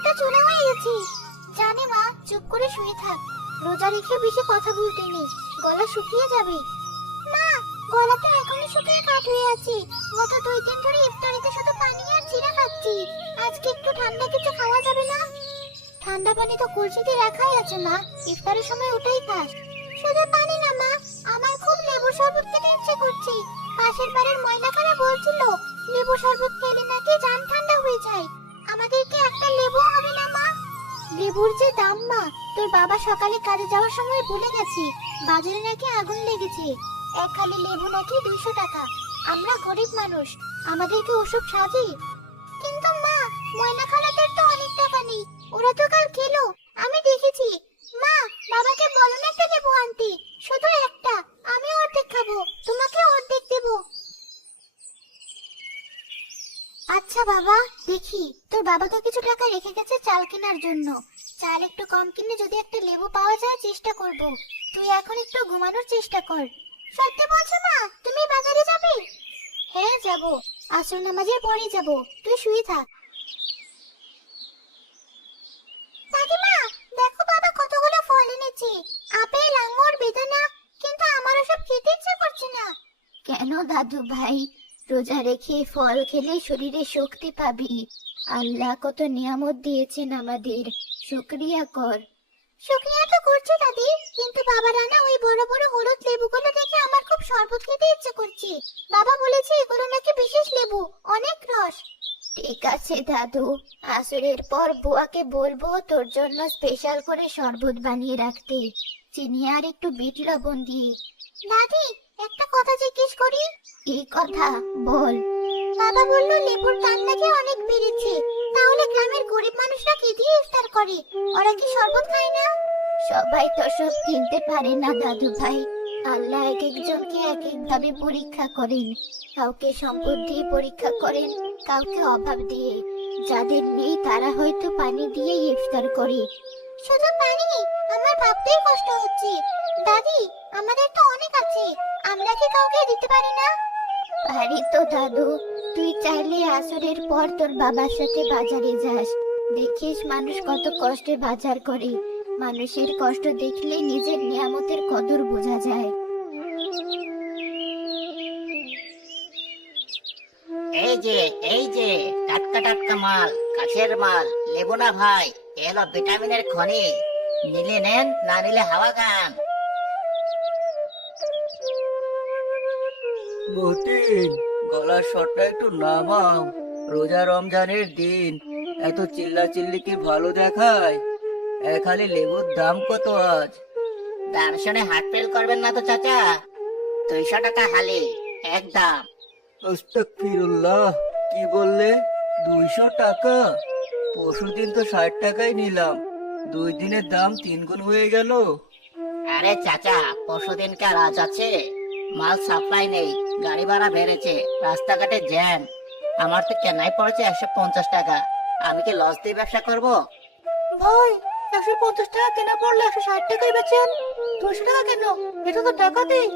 খাওয়াটা চলে হয়ে গেছে। জানি মা, চুপ করে শুয়ে থাক। রোজা রেখে বেশি কথা বলতে নেই, গলা শুকিয়ে যাবে। মা, গলাটা এখনই শুকিয়ে কাঠ হয়ে আছে। গত 2 দিন ধরে ইফতারিতে শুধু পানি আর চিড়া খাচ্ছি। আজকে একটু ঠান্ডা কিছু খাওয়া যাবে না? ঠান্ডা পানি তো কলসিতে রাখাই আছে মা, ইফতারের সময় ওটাই খাস। শুধু পানি না মা, আমার খুব লেবু শরবত খেতে ইচ্ছে করছে। পাশের বাড়ির ময়না খালা বলছিল লেবু শরবত খেলে নাকি জান ঠান্ডা হয়ে যায়। আমাদেরকে একটা লেবু হবে না মা? লেবুর যে দাম মা, তোর বাবা সকালে কাজে যাওয়ার সময় বলে গেছে বাজারে নাকি আগুন লেগেছে। এক খালি লেবু নাকি 200 টাকা। আমরা গরিব মানুষ, আমাদেরকে ওসব সাজে? কিন্তু মা, ময়না খালাদের তো অনেক টাকা নেই, ওরা তো কাল খেলো, আমি দেখেছি। মা, বাবাকে বলো না একটা লেবু আনতে, শুধু একটা। আমি অর্ধেক খাবো, তোমাকে অর্ধেক দেবো। আচ্ছা বাবা, দেখি। তোর বাবা তো কিছু টাকা রেখে গেছে চাল কেনার জন্য। চাল একটু কম কিনে যদি একটা লেবু পাওয়া যায় চেষ্টা করব। তুই এখন একটু ঘুমানোর চেষ্টা কর। সত্যি বলছো মা, তুমি বাজারে যাবে? হ্যাঁ যাব, আসর নামাজের পরে যাব। তুই শুয়ে থাক। দাদিমা, দেখো বাবা কতগুলো ফল এনেছে। আপেল, আঙ্গুর, বেদানা। কিন্তু আমার ওসব খেতে ইচ্ছে করছে না। কেন দাদু ভাই? রোজা রেখে ফল খেলে শরীরে শক্তি পাবি। আল্লাহ কত নিয়ামত দিয়েছেন আমাদের, শুকরিয়া কর। শুকরিয়া তো করছি দাদি, কিন্তু বাবা রান্না ওই বড় বড় হলুদ লেবুগুলো দেখে আমার খুব শরবত খেতে ইচ্ছে করছে। বাবা বলেছে এগুলো নাকি বিশেষ লেবু, অনেক রস। ঠিক আছে দাদু, আসরের পর বুয়াকে বলবো তোর জন্য স্পেশাল করে শরবত বানিয়ে রাখতে, চিনি আর একটু বিট লবণ দিয়ে। দাদি, একটা কথা জিজ্ঞেস করি? এই কথা বল। বাবা বললো লেবুর দাম নাকি অনেক বেড়েছে, তাহলে গ্রামের গরিব মানুষরা কি দিয়ে ইফতার করে? ওরা কি শরবত খায় না? সবাই তো সব কিনতে পারে না দাদু ভাই। আল্লাহ এক একজনকে এক এক ভাবে পরীক্ষা করেন। কাউকে সম্পদ দিয়ে পরীক্ষা করেন, কাউকে অভাব দিয়ে। যাদের নেই তারা হয়তো পানি দিয়ে ইফতার করে। শুধু পানি? আমার ভাবতেই কষ্ট হচ্ছে। দাদি, আমাদের তো অনেক আছে, আমরা কি কাউকে দিতে পারি না? পারি তো দাদু, তুই চাইলে আসরের পর তোর বাবার সাথে বাজারে যাস। দেখিস মানুষ কত কষ্টে বাজার করে। মানুষের কষ্ট দেখলে নিজের নিয়ামতের কদর বোঝা যায়। এই যে টাটকা টাটকা মাল, কাছের মাল, লেবু না ভাই, এলো ভিটামিনের খনি। নিলে নেন, না নিলে হাওয়া খান। মতিন, গলার স্বরটা একটু নামাও। রোজা রমজানের দিন, এত চিল্লাচিল্লি কি ভালো দেখায়? খালি লেবুর দাম কত আজ? দাম শুনে হাত ফেল করবেন না তো চাচা। 200 টাকা হালি, একদম। আস্তাগফিরুল্লাহ, কি বললে? 200 টাকা? পরশুদিন তো 60 টাকাই নিলাম। 2 দিনের দাম 3 গুণ হয়ে গেল। আরে চাচা, পরশুদিনকে আর আজ আছে? মাল সাপ্লাই নেই, গাড়ি ভাড়া বেড়েছে, রাস্তাঘাটে জ্যাম। আমার তো কেনাই পড়েছে 150 টাকা। আমি কি লস দিয়ে ব্যবসা করব? ভাই, 150 টাকা কেনা পড়লে 160 টাকায় বেচেন। 200 টাকা কেন? এটা তো টাকা দেই।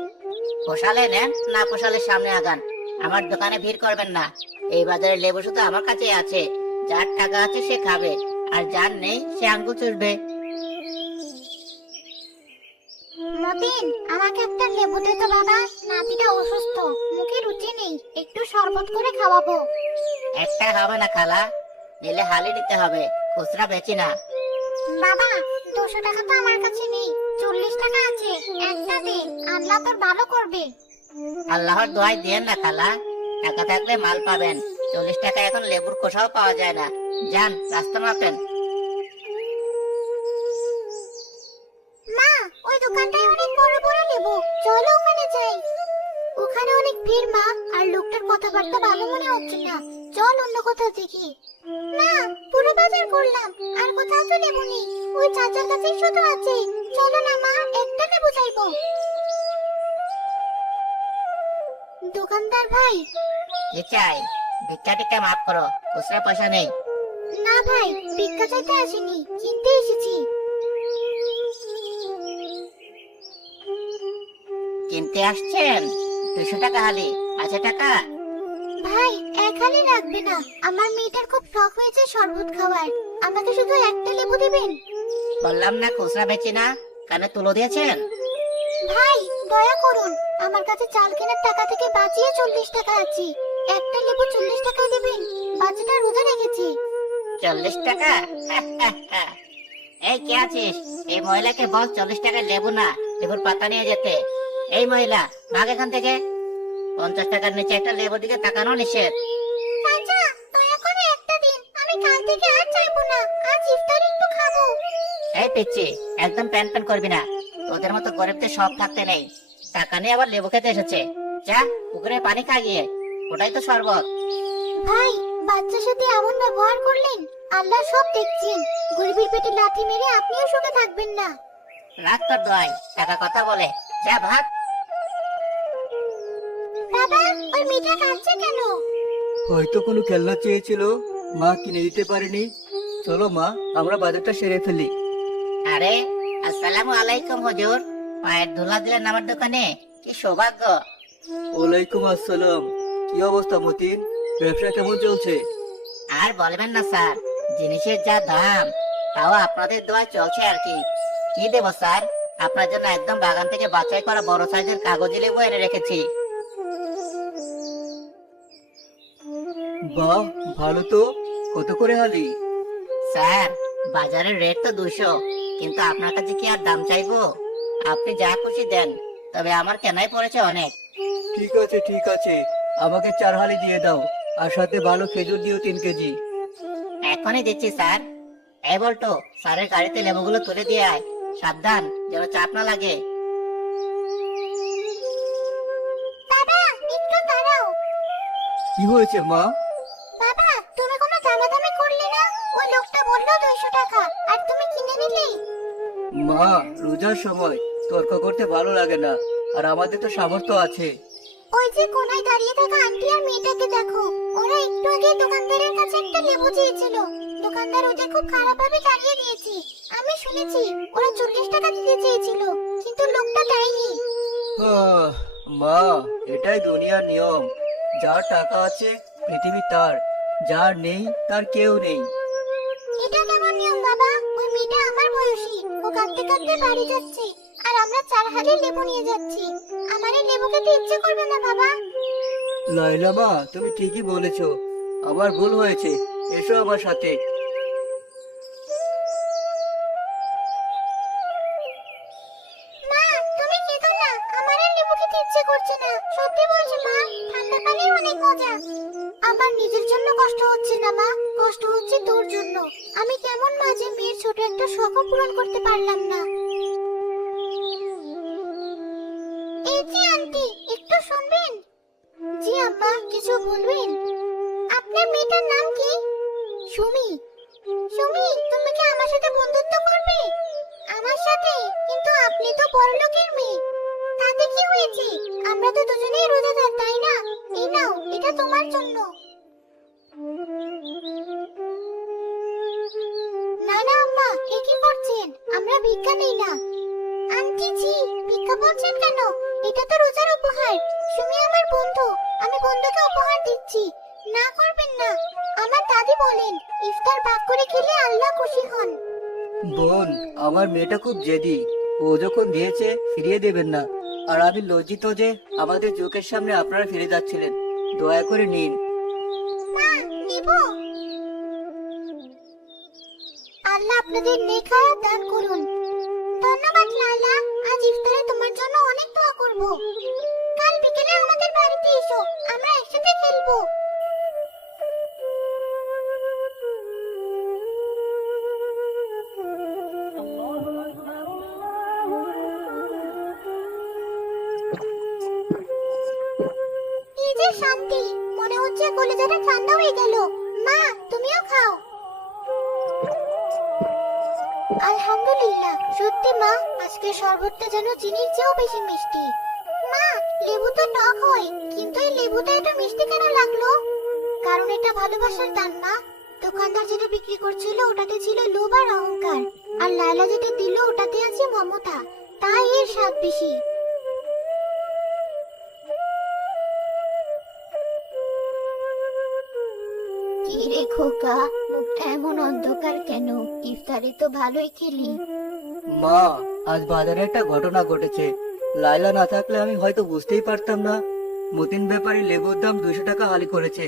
পোষালে নেন, না পোষালে সামনে আগান। আমার দোকানে ভিড় করবেন না। এই বাজারে লেবু শুধু আমার কাছেই আছে। যার টাকা আছে সে খাবে, আর যার নেই সে আঙ্গুল চুষবে। মতিন, আমাকে একটা লেবু দে তো বাবা, নাতিটা অসুস্থ, মুখে রুচি নেই, একটু শরবত করে খাওয়াবো। একটা হবে না খালা, নিলে হালি নিতে হবে, খুচরা বেচি না। বাবা, 200 টাকা তো আমার কাছে নেই, 40 টাকা আছে, একটা দে, আল্লাহ তোর ভালো করবে। আল্লাহর দোয়াই দেন না খালা, টাকা থাকলে মাল পাবেন। 40 টাকা এখন লেবুর কোষাও পাওয়া যায় না। যান, রাস্তা মাপেন। মা, ওই দোকানটায় অনেক বড় বড় লেবু, চলো ওখানে যাই। ওখানে অনেক ভিড় মা, আর লোকটার কথাবার্তা ভালো মনে হচ্ছে না। চল অন্য কোথাও দেখি। না, পুরো বাজার করলাম, আর কোথাও তো লেবু নেই। ওই চাচার কাছেই শুধু আছে। চলো না মা, একটা লেবু চাইবো। দোকানদার ভাই। কি চাই? ভিক্ষা টিক্ষা মাফ করো, খুচরা পয়সা নেই। না ভাই, ভিক্ষা চাইতে আসিনি, কিনতে এসেছি। কিনতে আসছেন? 200 টাকা হালি, আছে টাকা? ভাই, এক হালি লাগবে না, আমার মেয়েটার খুব শখ হয়েছে শরবত খাওয়ার। আমাকে শুধু একটা লেবু দিবেন। বললাম না খুচরা বেচি না, কানে তুলো দিয়েছেন? ভাই দয়া করুন, আমার কাছে চাল কেনার টাকা থেকে বাঁচিয়ে 40 টাকা আছে। একটা লেবু 40 টাকায় দেবেন, বাচ্চাটা রোজা রেখেছি। 40 টাকা? এই কে আছিস? এই মহিলাকে বল 40 টাকা লেবু না, লেবুর পাতা নিয়ে যেতে। এই মহিলা, ভাগ এখান থেকে। 50 টাকার নিচে একটা লেবুর দিকে তাকানো নিষেধ। চাচা দয়া করে একটা দিন, আমি কাল থেকে আর চাইবো না, আজ ইফতারে একটু খাবো। এই পিচ্ছি, একদম প্যান প্যান করবি না। তোদের মতো গরিবদের সব থাকতে নেই। টাকা নিয়ে আবার লেবু খেতে এসেছে। যা পুকুরে পানি খা গিয়ে, ওটাই তো শরবত। ভাই বাচ্চার সাথে এমন ব্যবহার করলেন, আল্লাহ সব দেখছেন। গরিবের পেটে লাথি মেরে আপনিও সুখে থাকবেন না। রাখ তোর দোয়াই, টাকা কথা বলে। যা ভাগ। বাবা ওই মিঠা খাচ্ছে কেন? হয়তো কোনো খেলনা চেয়েছিল, মা কিনে দিতে পারেনি। চলো মা, আমরা বাজারটা সেরে ফেলি। আরে আসসালামু আলাইকুম হুজুর, পায়ের ধুলা দিলেন আমার দোকানে, কি সৌভাগ্য। ওয়ালাইকুম আসসালাম। কি অবস্থা মতিন, ব্যবসা কেমন চলছে? আর বলবেন না স্যার, জিনিসের যা দাম, তাও আপনাদের দোয়ায় চলছে আর কি। কি দেবো স্যার, আপনার জন্য একদম বাগান থেকে বাছাই করা বড় সাইজের কাগজি লেবু এনে রেখেছি। বাহ, ভালো তো। কত করে হালি? স্যার বাজারের রেট তো 200, কিন্তু আপনার কাছে কি আর দাম চাইবো? আপনি যা খুশি দেন, তবে আমার কেনাই পড়েছে অনেক। ঠিক আছে ঠিক আছে, আমাকে 4 হালি দিয়ে দাও, আর সাথে ভালো খেজুর দিও 3 কেজি। এখনই দিচ্ছি স্যার। এই বলতো, স্যারের গাড়িতে লেবুগুলো তুলে দিয়ে আয়, সাবধান যেন চাপ না লাগে। বাবা একটু দাঁড়াও। কি হয়েছে মা? বাবা তুমি কোনো দামাদামি করলে না? ওই লোকটা বললো 200 টাকা, আর তুমি কিনে নিলে। মা, রোজার সময় তর্ক করতে ভালো লাগে না, আর আমাদের তো সামর্থ্য আছে। ওই যে কোনায় দাঁড়িয়ে থাকা আন্টি আর মেয়েটাকে দেখো, ওরা একটু আগে দোকানদারের কাছে একটা লেবু চেয়েছিল। দোকানদার ওদের খুব খারাপ ভাবে দাঁড়িয়ে দিয়েছে। আমি শুনেছি ওরা 40 টাকা দিতে চেয়েছিল, কিন্তু লোকটা দেয়নি। আহ, মা, এটাই দুনিয়ার নিয়ম। যার টাকা আছে পৃথিবী তার, যার নেই তার কেউ নেই। এটা কেমন নিয়ম বাবা? ওই মেয়েটা আমার বয়সী, ও কাঁদতে কাঁদতে বাড়ি যাচ্ছে, আর আমরা 4 হালি লেবু নিয়ে যাচ্ছি। আমার এই লেবু খেতে ইচ্ছে করবে না বাবা। লাইলা মা, তুমি ঠিকই বলেছো, আমার ভুল হয়েছে। এসো আমার সাথে। মা তুমি কেঁদো না, আমার আর লেবু খেতে ইচ্ছে করছে না। সত্যি বলছি মা, ঠান্ডা পানি অনেক মজা। আমার নিজের জন্য কষ্ট হচ্ছে না মা, কষ্ট হচ্ছে তোর জন্য। আমি কেমন মাঝে মেয়ের ছোট একটা শখ পূরণ করতে পারলাম না। এই যে আন্টি, একটু শুনবেন? জি আম্মা, কিছু বলবেন? আপনার মেয়েটার নাম কি? সুমি। সুমি, তুমি কি আমার সাথে বন্ধুত্ব করবে? আমার সাথে? কিন্তু আপনি তো বড়লোকের মেয়ে। তাতে কি হয়েছে? আমরা তো দুজনেই রোজাদার, তাই না? এই নাও, এটা তোমার জন্য। না না আম্মা, এ কি করছেন? আমরা ভিক্ষা নেই না। আন্টি জি, ভিক্ষা বলছেন কেন? এটা তো রোজার উপহার। সুমি আমার বন্ধু, আমি বন্ধুকে উপহার দিচ্ছি। না করবেন না। আমার দাদি বলেন, ইফতার ভাগ করে খেলে আল্লাহ খুশি হন। বোন, আমার মেয়েটা খুব জেদি। ও যখন দিয়েছে ফিরিয়ে দেবেন না। আর আমি লজ্জিত যে আমাদের চোখের সামনে আপনারা ফিরে যাচ্ছিলেন। দয়া করে নিন। মা, নিব। আল্লাহ আপনাদের নেক হায়াত দান করুন। ধন্যবাদ লালা, আজ ইফতারে তোমার জন্য অনেক দোয়া করব। কাল বিকেলে আমাদের বাড়িতে এসো, আমরা একসাথে খেলবো। এই যে শান্তি, মনে হচ্ছে কলিজাটা ঠান্ডা হয়ে গেল। মা তুমিও খাও। আলহামদুলিল্লাহ, সত্যি মা, আজকে শরবতটা যেন চিনির চেয়েও বেশি মিষ্টি। মা, লেবু তো টক হয়, কিন্তু এই লেবুটা এত মিষ্টি কেন লাগলো? কারণ এটা ভালোবাসার দান মা। দোকানদার যেটা বিক্রি করছিল ওটাতে ছিল লোভ আর অহংকার, আর লায়লা যেটা দিল ওটাতে আছে মমতা, তাই এর স্বাদ বেশি। কি রে খোকা, মুখটা এমন অন্ধকার কেন? ইফতারে তো ভালোই খেলি। মা, আজ বাজারে একটা ঘটনা ঘটেছে। লাইলা না থাকলে আমি হয়তো বুঝতেই পারতাম না। মতিন ব্যাপারী লেবুর দাম 200 টাকা হালি করেছে।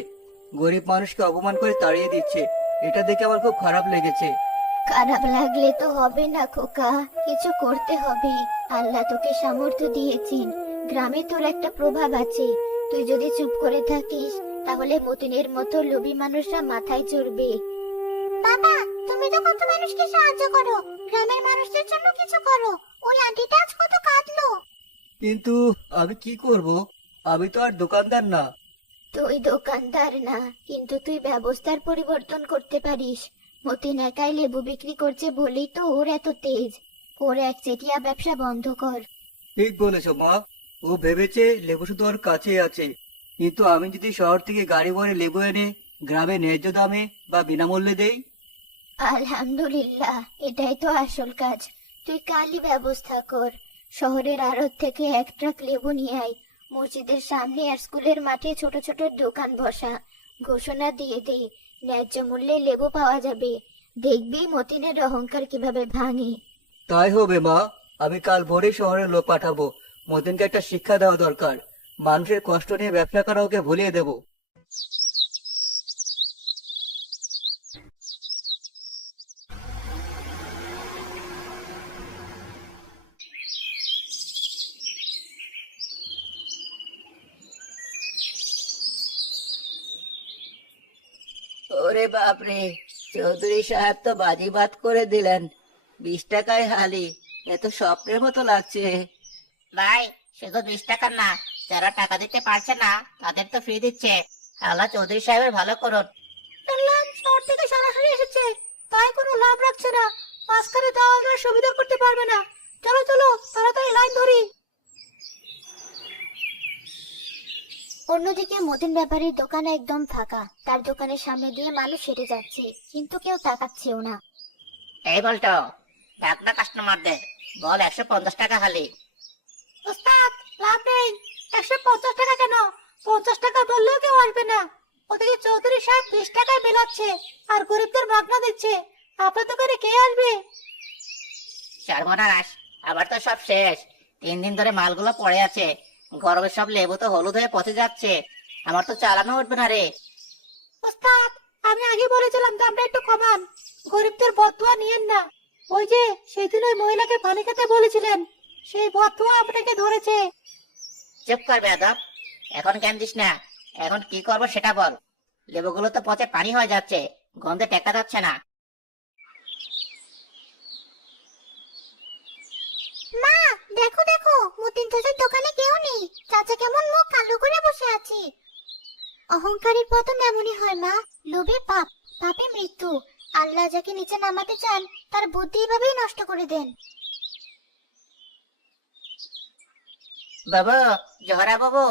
গরিব মানুষকে অপমান করে তাড়িয়ে দিচ্ছে। এটা দেখে আমার খুব খারাপ লেগেছে। খারাপ লাগলে তো হবে না খোকা, কিছু করতে হবে। আল্লাহ তোকে সামর্থ্য দিয়েছেন, গ্রামে তোর একটা প্রভাব আছে। তুই যদি চুপ করে থাকিস তাহলে মতিনের মতো লোভী মানুষরা মাথায় চড়বে। বাবা, তুমি তো কত মানুষকে সাহায্য করো, গ্রামের মানুষদের জন্য কিছু করো। ওই আন্টিটা আজ কত কাঁদলো। কিন্তু আমি কি করব? আমি তো আর দোকানদার না। তুই দোকানদার না, কিন্তু তুই ব্যবস্থার পরিবর্তন করতে পারিস। মতিন একাই লেবু বিক্রি করছে বলেই তো ওর এত তেজ। ওর একচেটিয়া ব্যবসা বন্ধ কর। ঠিক বলেছো মা। ও ভেবেছে লেবু শুধু ওর কাছেই আছে। কিন্তু আমি যদি শহর থেকে গাড়ি ভরে লেবু এনে গ্রামে ন্যায্য দামে বা বিনামূল্যে দেই। আলহামদুলিল্লাহ, এটাই তো আসল কাজ। তুই কালই ব্যবস্থা কর। শহরের আড়ত থেকে এক ট্রাক লেবু নিয়ে আয়। মসজিদের সামনে আর স্কুলের মাঠে ছোট ছোট দোকান বসা। ঘোষণা দিয়ে দে, ন্যায্য মূল্যে লেবু পাওয়া যাবে। দেখবি মতিনের অহংকার কিভাবে ভাঙে। তাই হবে মা। আমি কাল ভোরে শহরে লোক পাঠাবো। মতিনকে একটা শিক্ষা দেওয়া দরকার। মানুষের কষ্ট নিয়ে ব্যবসা করা ওকে ভুলিয়ে দেবো। ওরে বাপরে, চৌধুরী সাহেব তো বাজিবাদ করে দিলেন। 20 টাকায় হালি, এত স্বপ্নের মতো লাগছে। ভাই, শুধু 20 টাকা না, যারা টাকা দিতে পারছে না তাদের তো ফ্রি দিচ্ছে। আল্লাহ চৌধুরী সাহেবের ভালো করুন। শুনলাম শহর থেকে সরাসরি এসেছে, তাই কোনো লাভ রাখছে না। মাঝখানে দালালরা সুবিধা করতে পারবে না। চলো চলো, তাড়াতাড়ি লাইন ধরি। অন্যদিকে মতিন ব্যাপারীর দোকান একদম ফাঁকা। তার দোকানের সামনে দিয়ে মানুষ হেঁটে যাচ্ছে, কিন্তু কেউ তাকাচ্ছেও না। এই বলতো, ডাক না কাস্টমারদের, বল 150 টাকা হালি। ওস্তাদ, লাভ নেই। 150 টাকা কেন? 50 টাকা বললেও কেউ আসবে না। ওদিকে চৌধুরী সাহেব 20 টাকায় মেলাচ্ছে আর গরিবদের মাগনা দিচ্ছে। আপনার দোকানে কে আসবে? সর্বনাশ, আবার তো সব শেষ। 3 দিন ধরে মালগুলো পড়ে আছে। গরমের সব লেবু তো হলুদ হয়ে পচে যাচ্ছে। আমার তো চালানো উঠবে না রে। ওস্তাদ, আমি আগে বলেছিলাম দামটা একটু কমান। গরিবদের বদদুয়া নিয়েন না। ওই যে সেদিন ওই মহিলাকে পানি খেতে বলেছিলেন, সেই বদদুয়া আপনাকে ধরেছে। চুপ কর বেয়াদব, এখন কেন দিস না? এখন কি করবো সেটা বল। লেবুগুলো তো পচে পানি হয়ে যাচ্ছে, গন্ধে টেকা যাচ্ছে না। মা, দেখো দেখো, মতিন চাচার দোকানে কেউ নেই। চাচা কেমন মুখ কালো করে বসে আছে। অহংকারের পতন এমনই হয় মা। লোভে পাপ, পাপে মৃত্যু। আল্লাহ যাকে নিচে নামাতে চান তার বুদ্ধি এভাবেই নষ্ট করে দেন। বাবু, জহরা বাবু,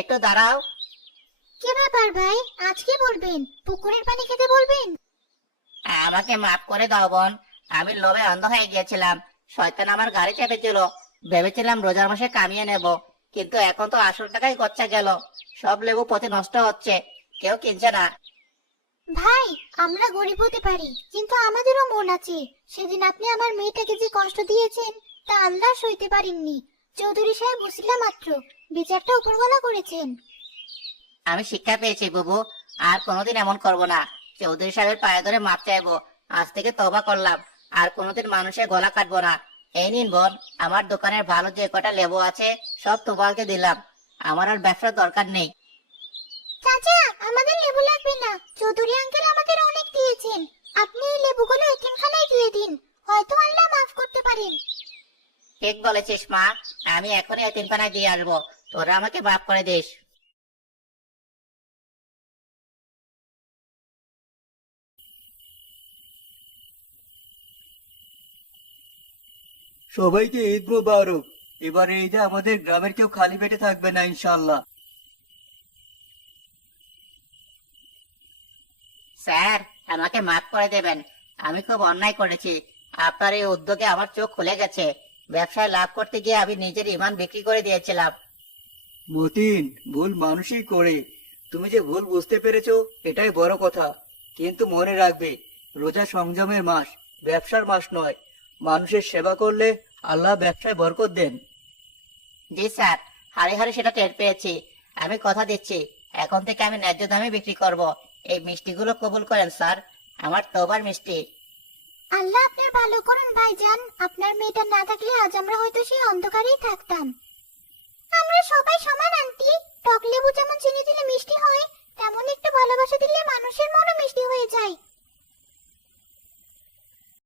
একটু দাঁড়াও। কি ব্যাপার ভাই, আজ কি বলবেন? পুকুরের পানি খেতে বলবেন? আমাকে মাফ করে দাও বোন। আমি লোভে অন্ধ হয়ে গিয়েছিলাম। শয়তান আমার গাড়ি চেপেছিল। ভেবেছিলাম রোজার মাসে কামিয়ে নেব, কিন্তু এখন তো আসল টাকাই গচ্ছা গেল। সব লেবু পচে নষ্ট হচ্ছে, কেউ কিনছে না। ভাই, আমরা গরিব হতে পারি, কিন্তু আমাদেরও মন আছে। সেদিন আপনি আমার মেয়েটাকে যে কষ্ট দিয়েছেন তা আল্লাহ সইতে পারেননি। চৌধুরী সাহেব উসিলা মাত্র, বিচারটা উপরওয়ালা করেছেন। আমি শিক্ষা পেয়েছি বাবু, আর কোনোদিন এমন করব না। চৌধুরী সাহেবের পায়ে ধরে মাপ চাইবো। আজ থেকে তওবা করলাম, আর কোনোদিন মানুষের গলা কাটবো না। এই নিন বোন, আমার দোকানের ভালো যে কটা লেবু আছে সব তোমাকে দিলাম। আমার আর ব্যবসার দরকার নেই। চাচা, আমাদের লেবু লাগবে না। চৌধুরী আঙ্কেল আমাদের অনেক দিয়েছেন। আপনি এই লেবুগুলো এতিমখানায় দিয়ে দিন, হয়তো আল্লাহ মাফ করতে পারেন। ঠিক বলেছিস মা, আমি এখনই এতিমখানায় দিয়ে আসবো। তোরা আমাকে মাফ করে দিস। সবাইকে ঈদ মোবারক। এবারে ঈদে আমাদের গ্রামের কেউ খালি পেটে থাকবে না ইনশাল্লাহ। স্যার, আমাকে মাফ করে দেবেন। আমি খুব অন্যায় করেছি। আপনার এই উদ্যোগে আমার চোখ খুলে গেছে। ব্যবসায় লাভ করতে গিয়ে আমি নিজের ইমান বিক্রি করে দিয়েছিলাম। মতিন, ভুল মানুষই করে। তুমি যে ভুল বুঝতে পেরেছো এটাই বড় কথা। কিন্তু মনে রাখবে, রোজা সংযমের মাস, ব্যবসার মাস নয়। মানুষের সেবা করলে আল্লাহ ব্যবসায় বরকত দেন। জি স্যার, হাড়ে হাড়ে সেটা টের পেয়েছি। আমি কথা দিচ্ছি, এখন থেকে আমি ন্যায্য দামে বিক্রি করব। এই মিষ্টিগুলো কবুল করেন স্যার, আমার তোবার মিষ্টি। আল্লাহ আপনার ভালো করুন ভাইজান। আপনার মেয়েটা না থাকলে আজ আমরা হয়তো সেই অন্ধকারেই থাকতাম। আমরা সবাই সমান আন্টি। টক লেবু যেমন চিনি দিলে মিষ্টি হয়, তেমন একটু ভালোবাসা দিলে মানুষের মনও মিষ্টি হয়ে যায়।